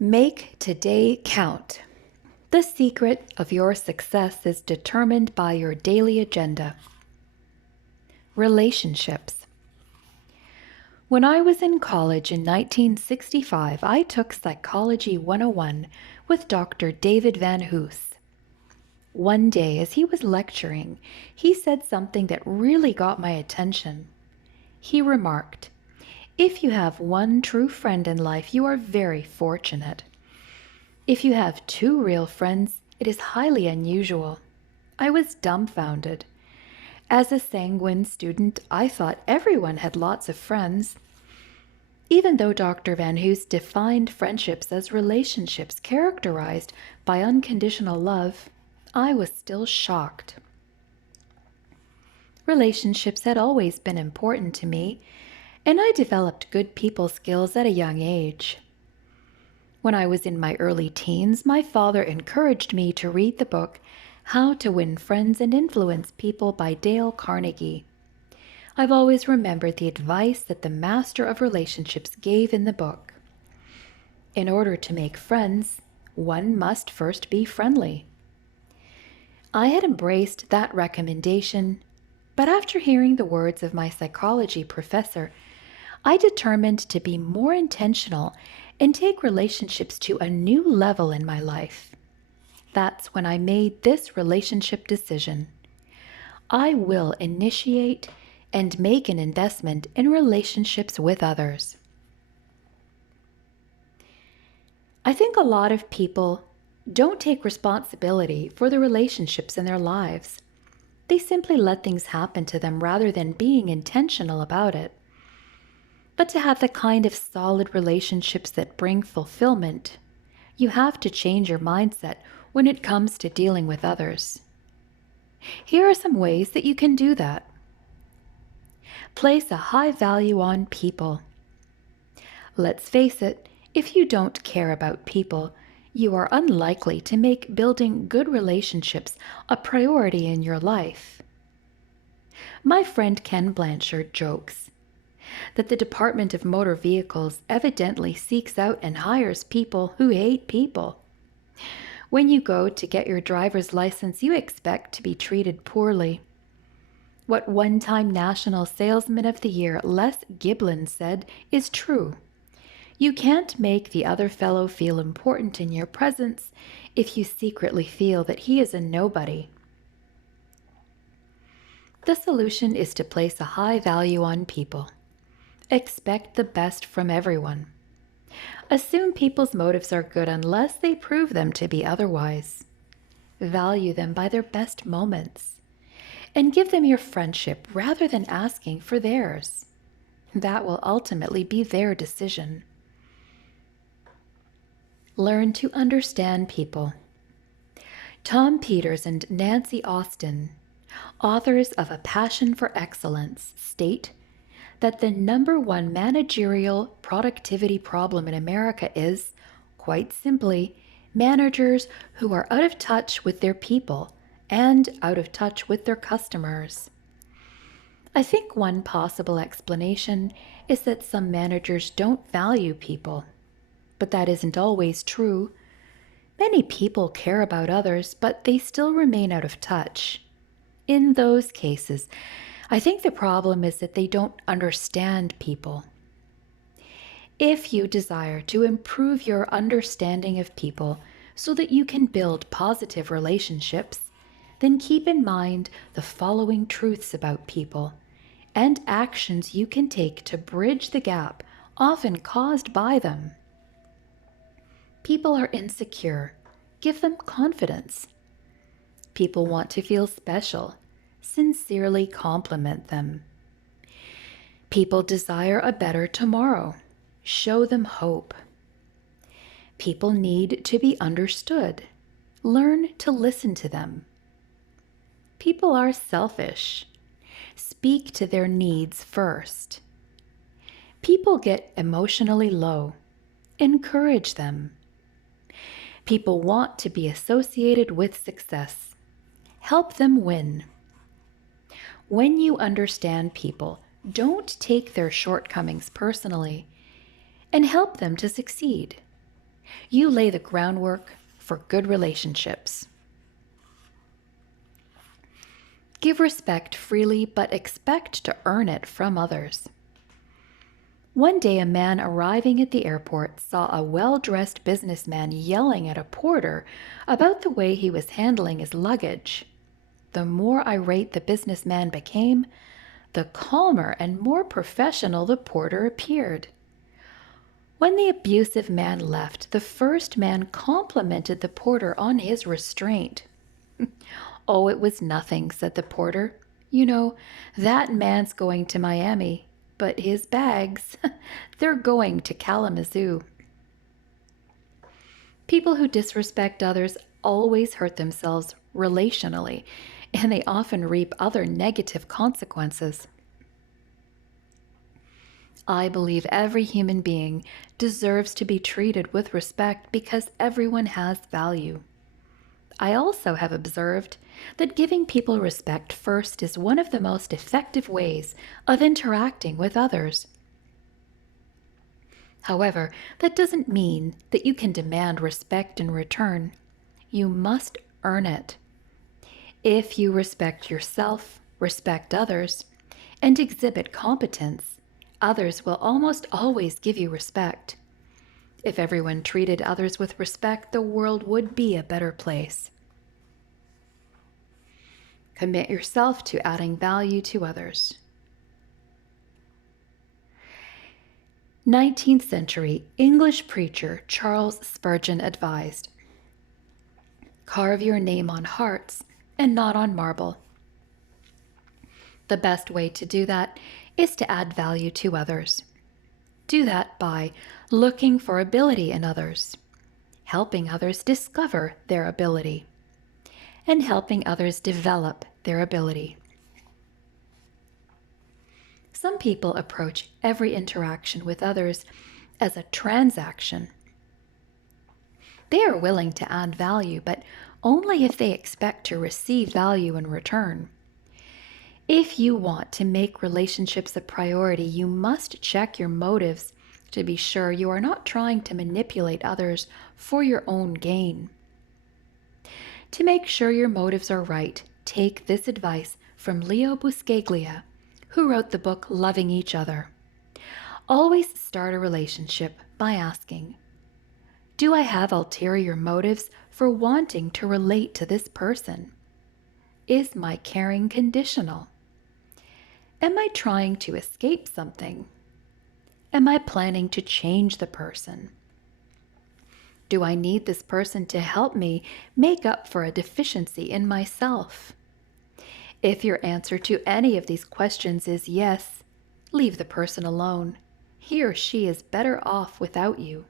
Make today count. The secret of your success is determined by your daily agenda. Relationships. When I was in college in 1965, I took Psychology 101 with Dr. David Van Hoos. One day, as he was lecturing, he said something that really got my attention. He remarked, "If you have one true friend in life, you are very fortunate. If you have two real friends, it is highly unusual." I was dumbfounded. As a sanguine student, I thought everyone had lots of friends. Even though Dr. Van Hoos defined friendships as relationships characterized by unconditional love, I was still shocked. Relationships had always been important to me, and I developed good people skills at a young age. When I was in my early teens, my father encouraged me to read the book How to Win Friends and Influence People by Dale Carnegie. I've always remembered the advice that the master of relationships gave in the book. In order to make friends, one must first be friendly. I had embraced that recommendation, but after hearing the words of my psychology professor, I determined to be more intentional and take relationships to a new level in my life. That's when I made this relationship decision. I will initiate and make an investment in relationships with others. I think a lot of people don't take responsibility for the relationships in their lives. They simply let things happen to them rather than being intentional about it. But to have the kind of solid relationships that bring fulfillment, you have to change your mindset when it comes to dealing with others. Here are some ways that you can do that. Place a high value on people. Let's face it, if you don't care about people, you are unlikely to make building good relationships a priority in your life. My friend Ken Blanchard jokes that the Department of Motor Vehicles evidently seeks out and hires people who hate people. When you go to get your driver's license, you expect to be treated poorly. What one-time National Salesman of the Year Les Giblin said is true. You can't make the other fellow feel important in your presence if you secretly feel that he is a nobody. The solution is to place a high value on people. Expect the best from everyone. Assume people's motives are good unless they prove them to be otherwise. Value them by their best moments, and give them your friendship rather than asking for theirs. That will ultimately be their decision. Learn to understand people. Tom Peters and Nancy Austin, authors of A Passion for Excellence, state that the number one managerial productivity problem in America is, quite simply, managers who are out of touch with their people and out of touch with their customers. I think one possible explanation is that some managers don't value people, but that isn't always true. Many people care about others, but they still remain out of touch. In those cases, I think the problem is that they don't understand people. If you desire to improve your understanding of people so that you can build positive relationships, then keep in mind the following truths about people and actions you can take to bridge the gap often caused by them. People are insecure. Give them confidence. People want to feel special. Sincerely compliment them. People desire a better tomorrow. Show them hope. People need to be understood. Learn to listen to them. People are selfish. Speak to their needs first. People get emotionally low. Encourage them. People want to be associated with success. Help them win. When you understand people, don't take their shortcomings personally and help them to succeed. You lay the groundwork for good relationships. Give respect freely, but expect to earn it from others. One day, a man arriving at the airport saw a well-dressed businessman yelling at a porter about the way he was handling his luggage. The more irate the businessman became, the calmer and more professional the porter appeared. When the abusive man left, the first man complimented the porter on his restraint. "Oh, it was nothing," said the porter. "You know, that man's going to Miami, but his bags, they're going to Kalamazoo." People who disrespect others always hurt themselves relationally, and they often reap other negative consequences. I believe every human being deserves to be treated with respect because everyone has value. I also have observed that giving people respect first is one of the most effective ways of interacting with others. However, that doesn't mean that you can demand respect in return. You must earn it. If you respect yourself, respect others, and exhibit competence, others will almost always give you respect. If everyone treated others with respect, the world would be a better place. Commit yourself to adding value to others. 19th century English preacher Charles Spurgeon advised, "Carve your name on hearts and not on marble." The best way to do that is to add value to others. Do that by looking for ability in others, helping others discover their ability, and helping others develop their ability. Some people approach every interaction with others as a transaction. They are willing to add value, but only if they expect to receive value in return. If you want to make relationships a priority, you must check your motives to be sure you are not trying to manipulate others for your own gain. To make sure your motives are right, take this advice from Leo Buscaglia, who wrote the book Loving Each Other. Always start a relationship by asking, "Do I have ulterior motives for wanting to relate to this person? Is my caring conditional? Am I trying to escape something? Am I planning to change the person? Do I need this person to help me make up for a deficiency in myself?" If your answer to any of these questions is yes, leave the person alone. He or she is better off without you.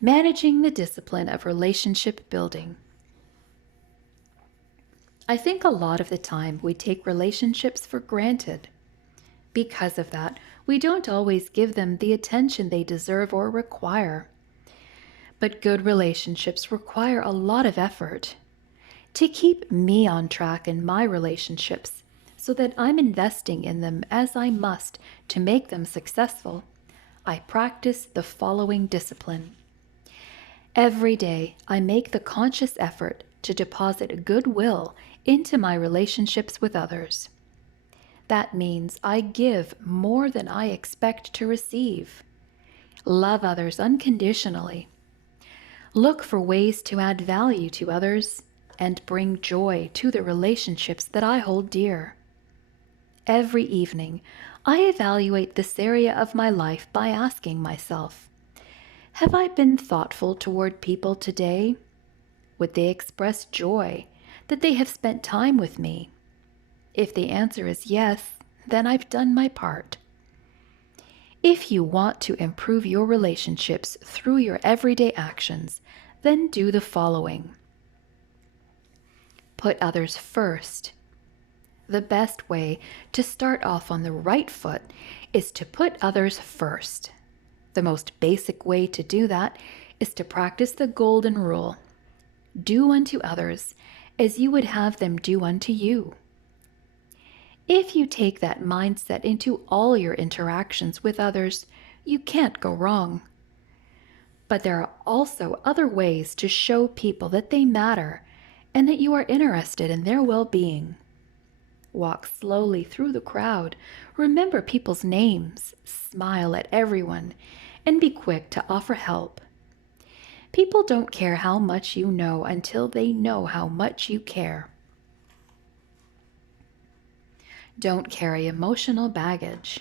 Managing the discipline of relationship building. I think a lot of the time we take relationships for granted. Because of that, we don't always give them the attention they deserve or require. But good relationships require a lot of effort. To keep me on track in my relationships so that I'm investing in them as I must to make them successful, I practice the following discipline. Every day, I make the conscious effort to deposit goodwill into my relationships with others. That means I give more than I expect to receive. Love others unconditionally. Look for ways to add value to others and bring joy to the relationships that I hold dear. Every evening, I evaluate this area of my life by asking myself, have I been thoughtful toward people today? Would they express joy that they have spent time with me? If the answer is yes, then I've done my part. If you want to improve your relationships through your everyday actions, then do the following. Put others first. The best way to start off on the right foot is to put others first. The most basic way to do that is to practice the golden rule. Do unto others as you would have them do unto you. If you take that mindset into all your interactions with others, you can't go wrong. But there are also other ways to show people that they matter and that you are interested in their well-being. Walk slowly through the crowd, remember people's names, smile at everyone, and be quick to offer help. People don't care how much you know until they know how much you care. Don't carry emotional baggage.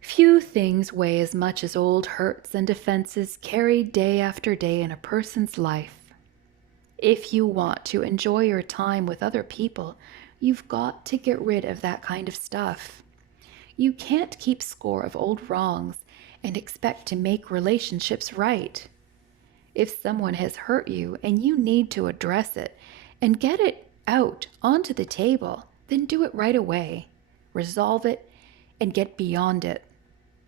Few things weigh as much as old hurts and defenses carried day after day in a person's life. If you want to enjoy your time with other people, you've got to get rid of that kind of stuff. You can't keep score of old wrongs and expect to make relationships right. If someone has hurt you and you need to address it and get it out onto the table, then do it right away. Resolve it and get beyond it.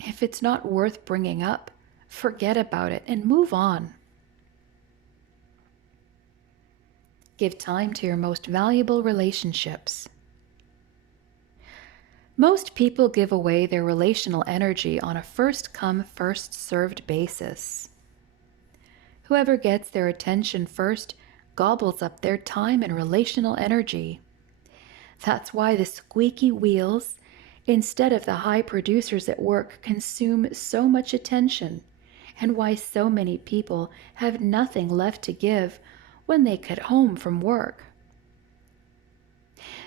If it's not worth bringing up, forget about it and move on. Give time to your most valuable relationships. Most people give away their relational energy on a first-come, first-served basis. Whoever gets their attention first gobbles up their time and relational energy. That's why the squeaky wheels, instead of the high producers at work, consume so much attention, and why so many people have nothing left to give when they get home from work.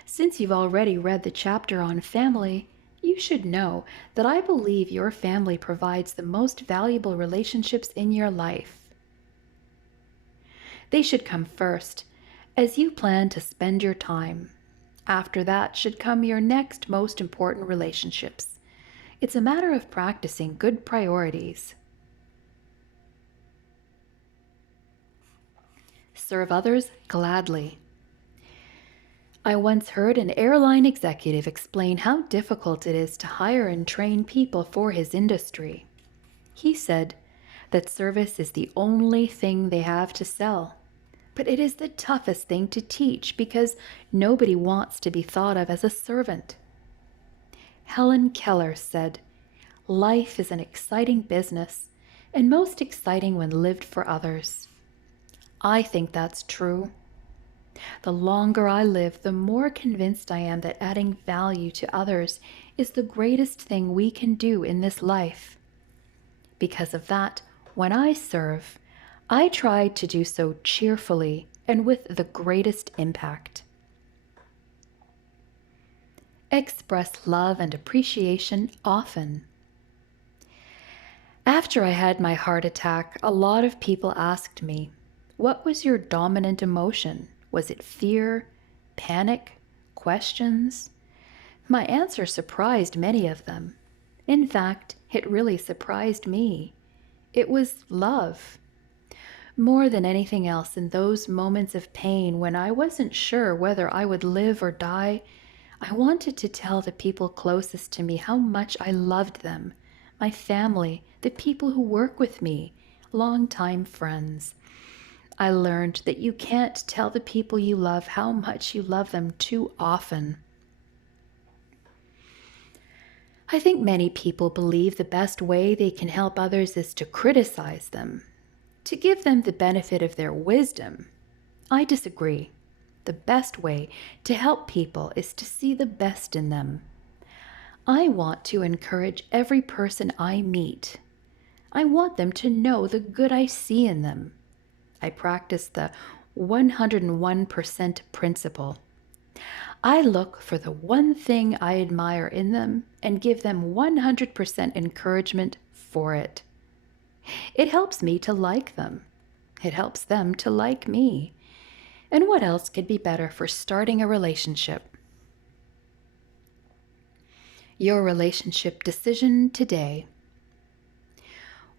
Since you've already read the chapter on family, you should know that I believe your family provides the most valuable relationships in your life. They should come first, as you plan to spend your time. After that should come your next most important relationships. It's a matter of practicing good priorities. Serve others gladly. I once heard an airline executive explain how difficult it is to hire and train people for his industry. He said that service is the only thing they have to sell, but it is the toughest thing to teach because nobody wants to be thought of as a servant. Helen Keller said, "Life is an exciting business, and most exciting when lived for others." I think that's true. The longer I live, the more convinced I am that adding value to others is the greatest thing we can do in this life. Because of that, when I serve, I try to do so cheerfully and with the greatest impact. Express love and appreciation often. After I had my heart attack, a lot of people asked me, "What was your dominant emotion? Was it fear, panic, questions?" My answer surprised many of them. In fact, it really surprised me. It was love. More than anything else, in those moments of pain when I wasn't sure whether I would live or die, I wanted to tell the people closest to me how much I loved them, my family, the people who work with me, longtime friends. I learned that you can't tell the people you love how much you love them too often. I think many people believe the best way they can help others is to criticize them, to give them the benefit of their wisdom. I disagree. The best way to help people is to see the best in them. I want to encourage every person I meet. I want them to know the good I see in them. I practice the 101% principle. I look for the one thing I admire in them and give them 100% encouragement for it. It helps me to like them. It helps them to like me. And what else could be better for starting a relationship? Your relationship decision today.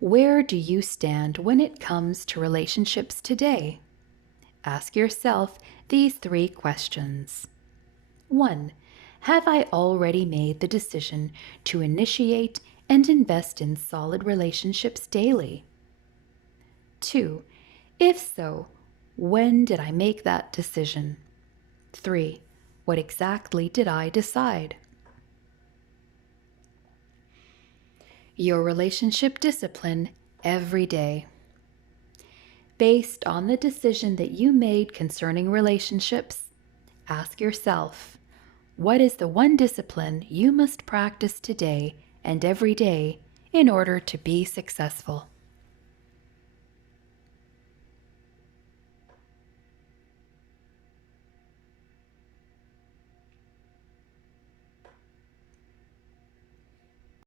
Where do you stand when it comes to relationships today? Ask yourself these 3 questions. 1. Have I already made the decision to initiate and invest in solid relationships daily? 2. If so, when did I make that decision? 3. What exactly did I decide? Your relationship discipline every day. Based on the decision that you made concerning relationships, ask yourself, what is the one discipline you must practice today and every day in order to be successful?